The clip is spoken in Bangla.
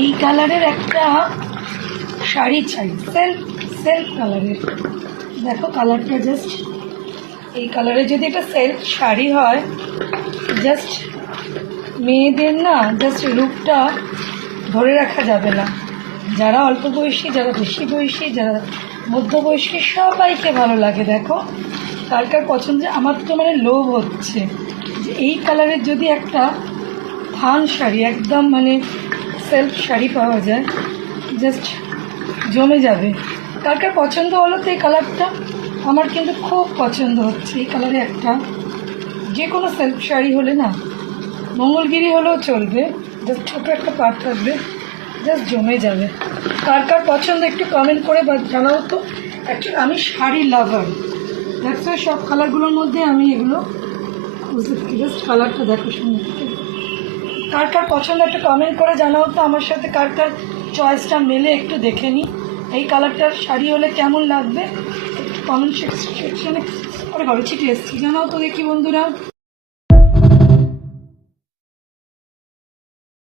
এই কালারের একটা শাড়ি চাই, সেলফ কালারের। দেখো কালারটা জাস্ট এই কালারের যদি একটা সেলফ শাড়ি হয়, জাস্ট মেয়েদের না জাস্ট লুকটা ধরে রাখা যাবে না। যারা অল্প বয়সী, যারা বেশি বয়সী, যারা মধ্যবয়সী, সবাইকে ভালো লাগে। দেখো কার কার পছন্দ। আমার তো মানে লোভ হচ্ছে যে এই কালারের যদি একটা থান শাড়ি, একদম মানে সেলফ শাড়ি পাওয়া যায়, জাস্ট জমে যাবে। কার কার পছন্দ হলো তো এই কালারটা? আমার কিন্তু খুব পছন্দ হচ্ছে এই কালারে একটা যে কোনো সেলফ শাড়ি হলে না, মঙ্গলগিরি হলেও চলবে, জাস্ট ছোটো একটা পাট থাকবে, জাস্ট জমে যাবে। কার কার পছন্দ একটু কমেন্ট করে বা জানাও তো। অ্যাকচুয়ালি আমি শাড়ি লাভার, দেখছো সব কালারগুলোর মধ্যে আমি এগুলো বুঝতে থাকি। জাস্ট কালারটা দেখো সুন্দর থেকে। কার কার পছন্দ একটু কমেন্ট করে জানাও তো। আমার সাথে কার কার চয়েসটা মেলে একটু দেখে নিই। এই কালারটার শাড়ি হলে কেমন লাগবে একটু কমেন্ট সেকশনে করে ঘরে ছিটিয়ে এসেছি, জানাও তো দেখি বন্ধুরা।